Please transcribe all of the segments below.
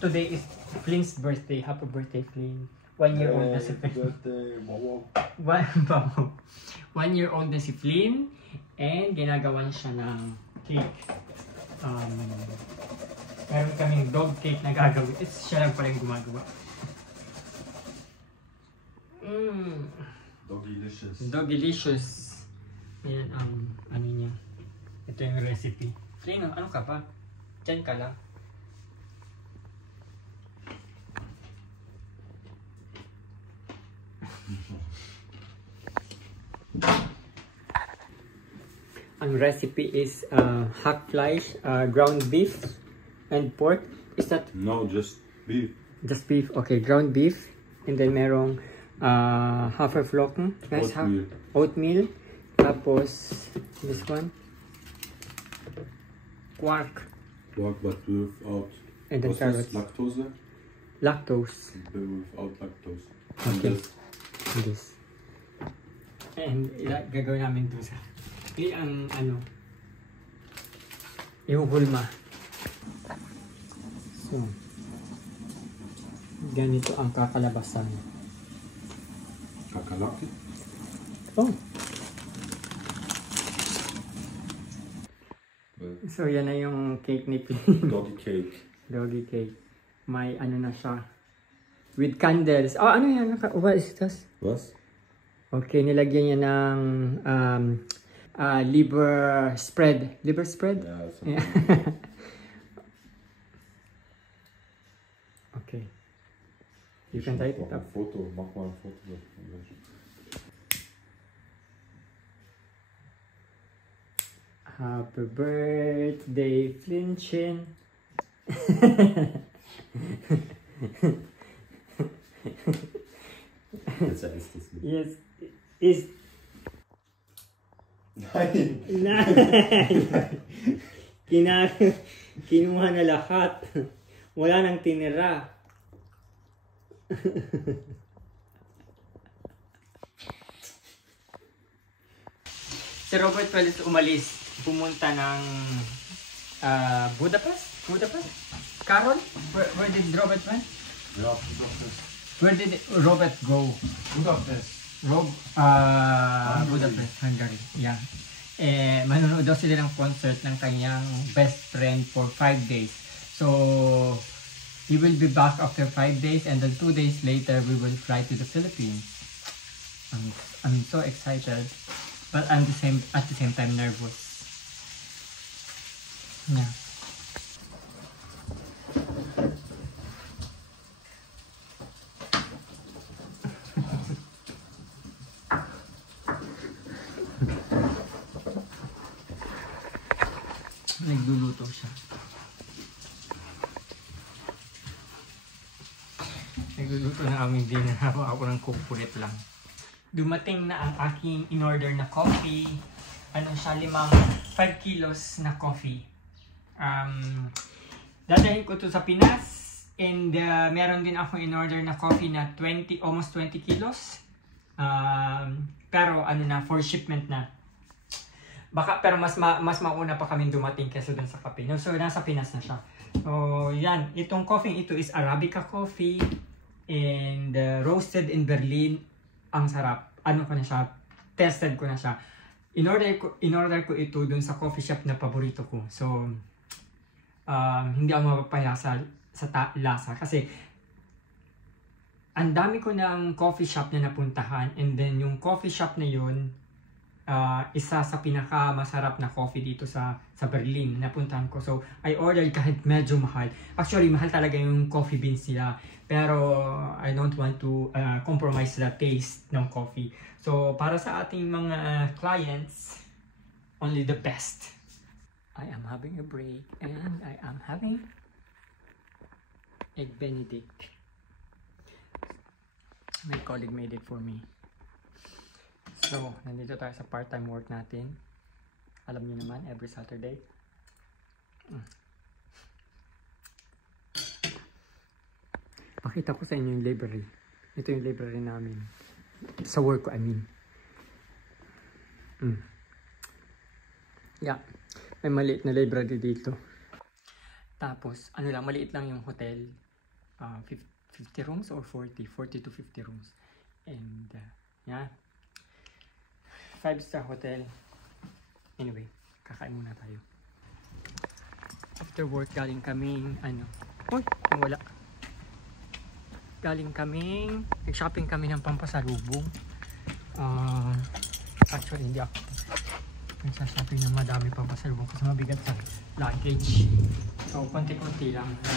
today is Flynn's birthday. Happy birthday, Flynn. 1 year old na si Flynn. Birthday, wow. 1 year old na si Flynn. And ginagawan siya ng cake. Meron kaming dog cake na gagawin. It's siya lang pala yung gumagawa. Doggylicious. Doggylicious. Ayan ang ano niya. Ito yung recipe. Flynn, ano ka pa? Diyan ka lang. Ang recipe is hackfleisch, ground beef, and pork. Is that? No, just beef. Just beef. Okay, ground beef. And then merong Haferflocken. Oatmeal. Oatmeal. Tapos, this one. Quark. Quark, but without. And then carrots. Lactose? Lactose. Without lactose. Okay. And this. And gagawin namin doon sa ang ano ihugulma. So ganito ang kakalabasan. Kakalaki? Oh. So yan na yung cake ni Flynn. Doggy cake. Doggy cake. May ano na siya. With candles. Oh, ano yan? What is this? What? Okay, nilagyan niya ng liver spread. Liver spread? Yeah. Okay. You can type it up. Foto. Mach mal ein Foto. Happy birthday, Flynnchen. Yes. Is Nein! Kinuha na lahat. Wala nang tinira. Si Robert Pellis umalis. Pumunta ng Budapest? Carol? Where did Robert went? Ja, Budapest. Where did Robert go? Budapest. Budapest, Hungary. Yeah. Manonood daw sila ng concert ng kanyang best friend for 5 days. So, he will be back after 5 days and then 2 days later we will fly to the Philippines. I'm so excited, but I'm at the same time nervous. Yeah. Nagluluto siya. Nagluluto na aming dinner habang ako ng kukulit lang. Dumating na ang aking in-order na coffee. Ano siya, 5 kilos na coffee. Dadahin ko to sa Pinas. And meron din ako in-order na coffee na almost 20 kilos. Pero ano na, for shipment na. Pero mas mauna pa kami dumating kaysa dun sa kape. So, nasa Pinas na siya. So, yan. Itong coffee ito is Arabica coffee. And roasted in Berlin. Ang sarap. Ano ko na siya? Tested ko na siya. In-order ko ito dun sa coffee shop na paborito ko. So, hindi ako mapapaya sa lasa. Kasi, ang dami ko ng coffee shop na napuntahan. And then, yung coffee shop na yun, isa sa pinaka-masarap na coffee dito sa Berlin na napuntahan ko. So, I ordered kahit medyo mahal. Actually, mahal talaga yung coffee beans nila. Pero, I don't want to compromise the taste ng coffee. So, para sa ating mga clients, only the best. I am having a break and I am having Egg Benedict. My colleague made it for me. So, nandito tayo sa part-time work natin. Alam niyo naman, every Saturday. Pakita ko sa inyo yung library. Ito yung library namin. Sa work ko, I mean. Yeah. May maliit na library dito. Tapos, maliit lang yung hotel. 50 rooms or 40 to 50 rooms. And yeah, 5-star hotel. Anyway, kakain muna tayo. After work, galing kaming uy, wala. Galing kaming, nag-shopping kami ng pampasalubong. Actually, hindi ako nagsa-shopping ng madami pampasalubong kasi mabigat sa luggage. So, konti-konti lang na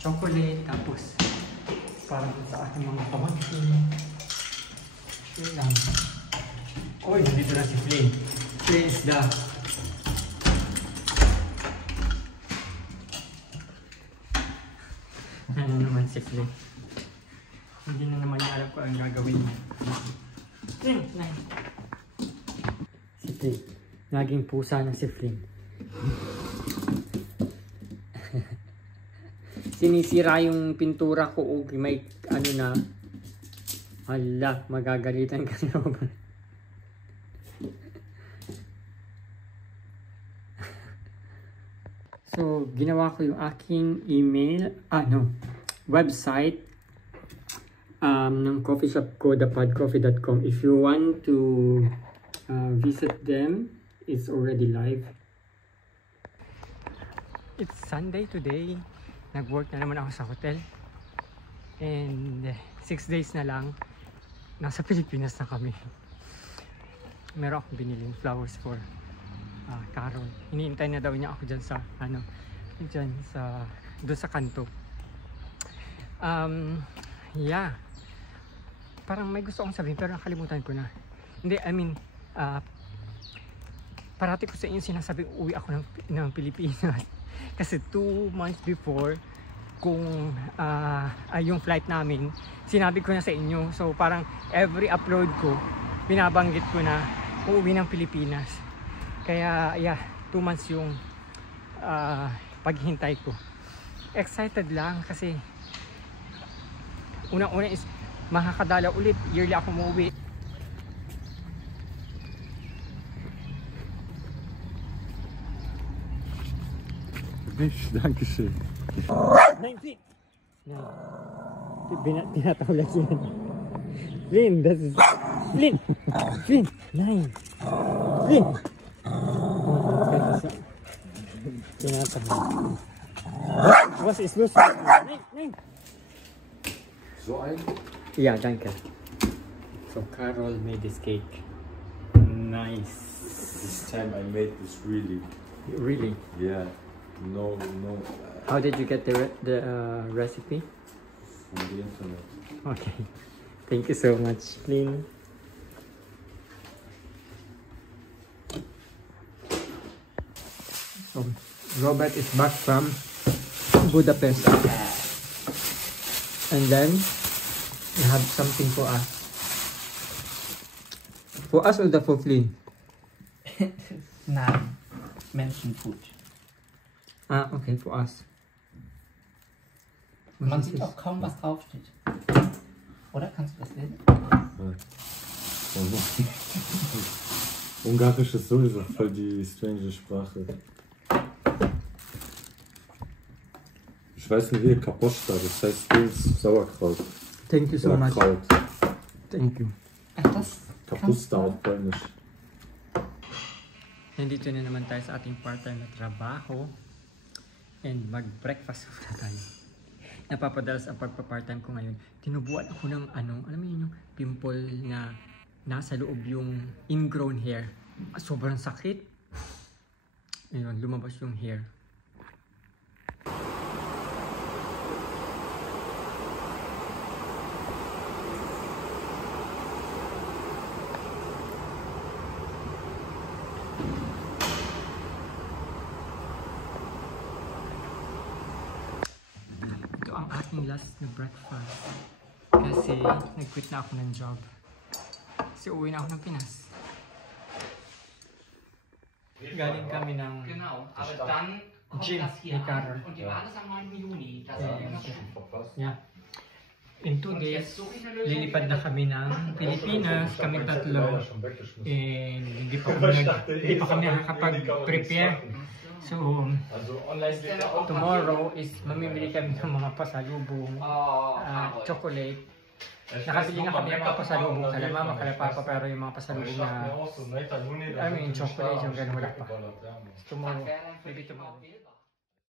chocolate, tapos parang sa aking mga pamangkin. Yun lang. Uy, nandito na si Flynn. Flynn is the ano naman si Flynn. Hindi na naman niya alam ko ang gagawin niya. Flynn, si Flynn. Laging pusa na si Flynn. Sinisira yung pintura ko o may ano na. Hala, magagalitan ka na ba? So, ginawa ko yung aking email, website ng coffee shop ko, thepadcoffee.com. If you want to visit them, it's already live. It's Sunday today. Nag-work na naman ako sa hotel. And 6 days na lang, nasa Pilipinas na kami. Meron akong biniling flowers for Carol. Iniintay na daw niya ako dyan sa doon sa kanto. Yeah. Parang may gusto akong sabihin pero nakalimutan ko na. Hindi, I mean, parati ko sa inyo sinasabi uwi ako ng Pilipinas. Kasi 2 months before, kung yung flight namin, sinabi ko na sa inyo. So parang every upload ko, binabanggit ko na uuwi ng Pilipinas. Kaya yeah, 2 months yung paghihintay ko. Excited lang kasi unang-una is makakadala ulit. Yearly ako umuwi. Dankeschön. Nein, Flynn! Tinatawag sila. Flynn, das ist... Flynn! Flynn! Nein! Flynn! Tinatawag. Was ist los? Nein, nein! So ein? Ja, danke. So, Carol made this cake. Nice. This time I made this really. Really? Yeah. No. How did you get the recipe? From the internet. Okay. Thank you so much, Flynn. So, Robert is back from Budapest. And then, we have something for us. For us or for Flynn? Nein, Menschenfood. Okay, for us. Man sieht auch kaum, was draufsteht. Oder? Kannst du das lesen? Ungarisch ist sowieso voll die strange Sprache. Ich weiß nicht, wie Kaposta, das heißt Sauerkraut. Thank you so much. Kraut. Thank you. Ach, das Kapusta auf Polnisch. Nandito na naman tayo sa ating part-time na trabaho. And mag-breakfast muna tayo. Napapadalas ang pagpa-part-time ko ngayon. Tinubuan ako ng alam mo yun, yung pimple na nasa loob yung ingrown hair. Sobrang sakit. Ayun, lumabas yung hair. Ang aking last na breakfast kasi nag-quit na ako ng job kasi uwi na ako ng Pinas. Galing kami ng Genau, aber dann kommt Gym das hier mit Carol. an und die war das am 9. Juni. Das ist immer schön. Yeah. In 2 days, lilipad na kami ng Pilipinas, kami tatlo. And hindi pa kami nakakapag-prepare So, Also online steht ja auch. tomorrow is mamimili kami ng mga pasalubong, chocolate. Nakabili nga kami ng mga pasalubong kala mama, kala papa, pero yung mga pasalubong na, I mean, chocolate, yung ganun wala pa. Tomorrow, maybe tomorrow.